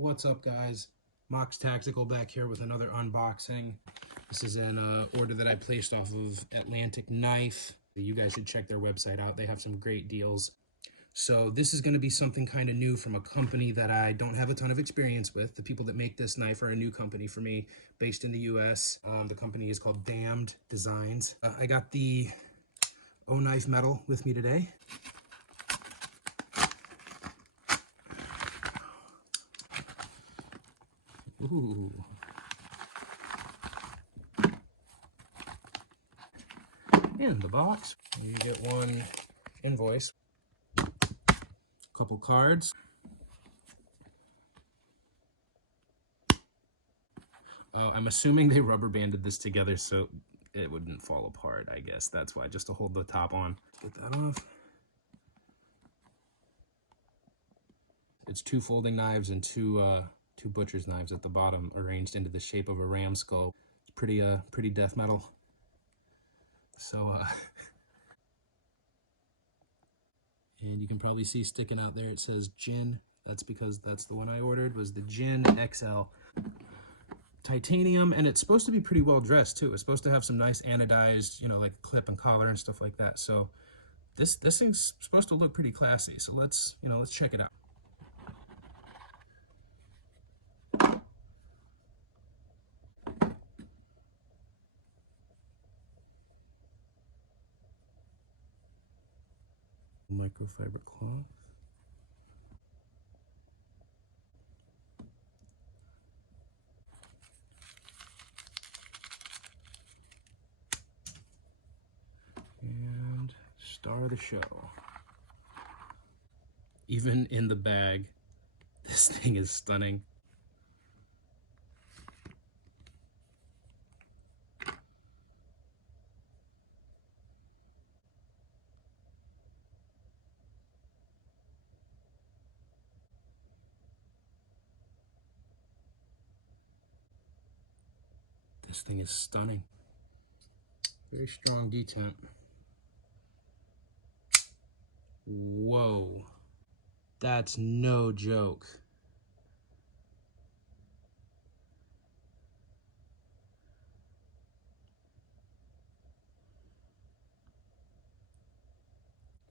What's up, guys? Mox Tactical back here with another unboxing. This is an order that I placed off of Atlantic Knife. You guys should check their website out. They have some great deals. So this is going to be something kind of new from a company that I don't have a ton of experience with. The people that make this knife are a new company for me, based in the US. The company is called Damned Designs. I got the O-Knife metal with me today. Ooh. In the box, you get one invoice, a couple cards. Oh, I'm assuming they rubber banded this together so it wouldn't fall apart, I guess. That's why, just to hold the top on. Get that off. It's two folding knives and two butcher's knives at the bottom, arranged into the shape of a ram skull. It's pretty death metal. So, and you can probably see sticking out there, it says Djinn. That's because that's the one I ordered, was the Djinn XL. Titanium, and it's supposed to be pretty well dressed too. It's supposed to have some nice anodized, like clip and collar and stuff like that. So this thing's supposed to look pretty classy. So let's check it out. Microfiber cloth. And star of the show. Even in the bag, this thing is stunning. This thing is stunning. Very strong detent. Whoa. That's no joke.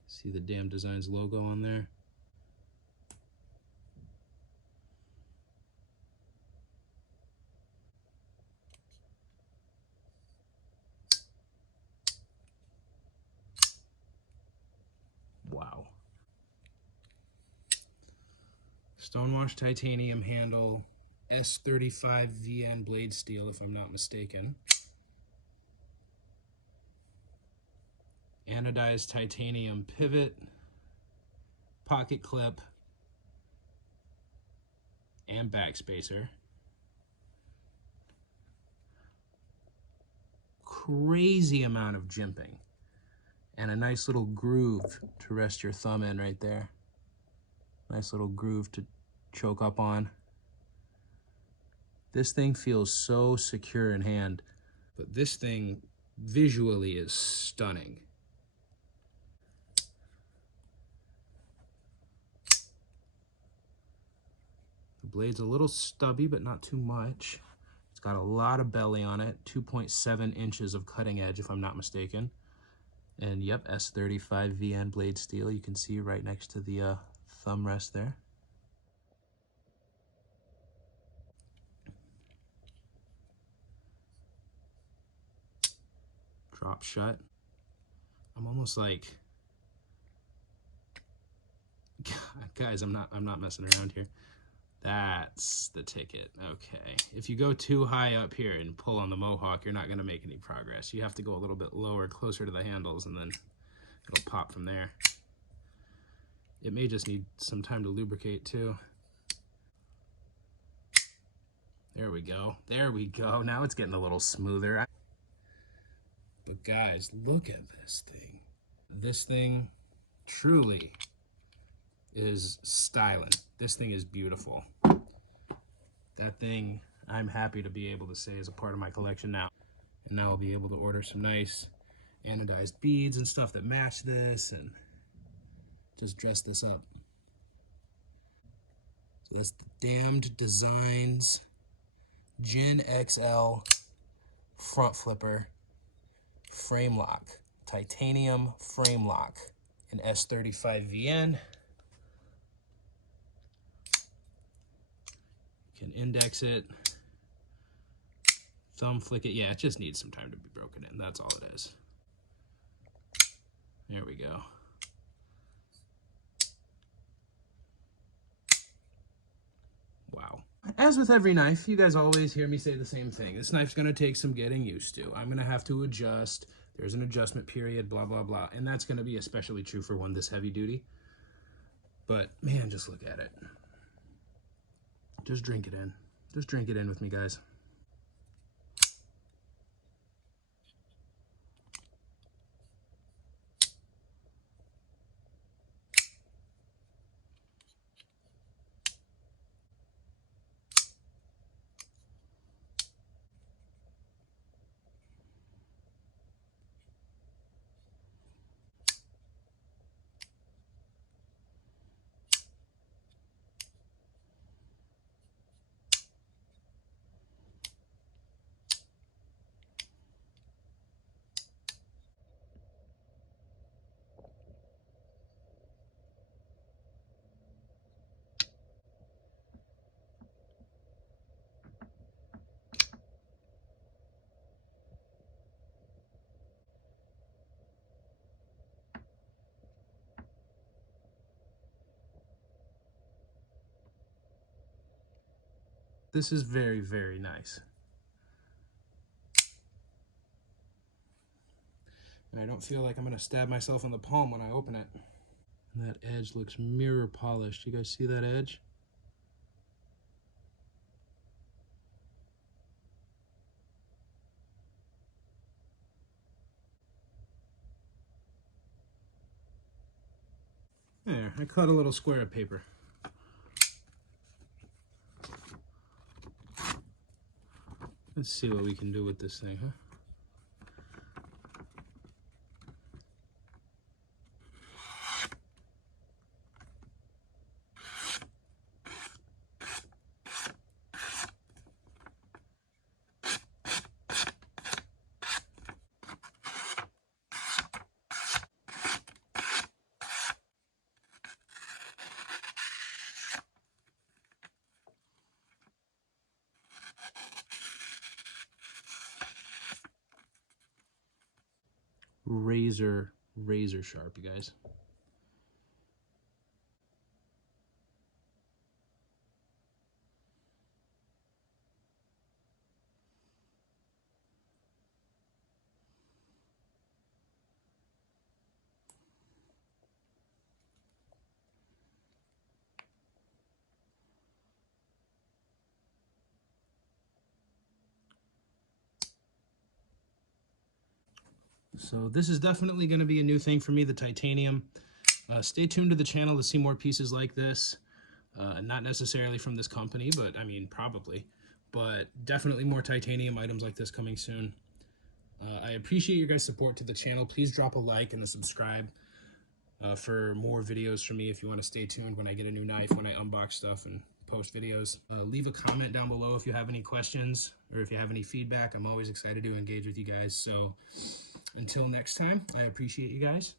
See the Damned Designs logo on there? Wow. Stonewash titanium handle, S35 VN blade steel, if I'm not mistaken. Anodized titanium pivot, pocket clip, and backspacer. Crazy amount of jimping. And a nice little groove to rest your thumb in right there. Nice little groove to choke up on. This thing feels so secure in hand, but this thing visually is stunning. The blade's a little stubby, but not too much. It's got a lot of belly on it, 2.7 inches of cutting edge, if I'm not mistaken. And yep, S35 VN blade steel, you can see right next to the thumb rest there. Drop shut. I'm almost like, guys, I'm not messing around here. That's the ticket. Okay. If you go too high up here and pull on the mohawk, you're not going to make any progress. You have to go a little bit lower, closer to the handles, and then it'll pop from there. It may just need some time to lubricate too. There we go. There we go. Now it's getting a little smoother. But guys, look at this thing. This thing truly is styling. This thing is beautiful. That thing, I'm happy to be able to say is a part of my collection now. And now I'll be able to order some nice anodized beads and stuff that match this and just dress this up. So that's the Damned Designs Djinn XL front flipper frame lock, titanium frame lock, an S35VN. You can index it, thumb flick it. Yeah, it just needs some time to be broken in. That's all it is. There we go. Wow. As with every knife, you guys always hear me say the same thing. This knife's going to take some getting used to. I'm going to have to adjust. There's an adjustment period, blah, blah, blah. And that's going to be especially true for one this heavy duty. But, man, just look at it. Just drink it in. Just drink it in with me, guys. This is very, very nice. And I don't feel like I'm going to stab myself in the palm when I open it. And that edge looks mirror polished. You guys see that edge? There, I cut a little square of paper. Let's see what we can do with this thing, huh? Razor sharp, you guys. So this is definitely going to be a new thing for me, the titanium. Stay tuned to the channel to see more pieces like this. Not necessarily from this company, but I mean, probably. But definitely more titanium items like this coming soon. I appreciate your guys' support to the channel. Please drop a like and a subscribe for more videos from me if you want to stay tuned when I get a new knife, when I unbox stuff and post videos. Leave a comment down below if you have any questions or if you have any feedback. I'm always excited to engage with you guys. So until next time, I appreciate you guys.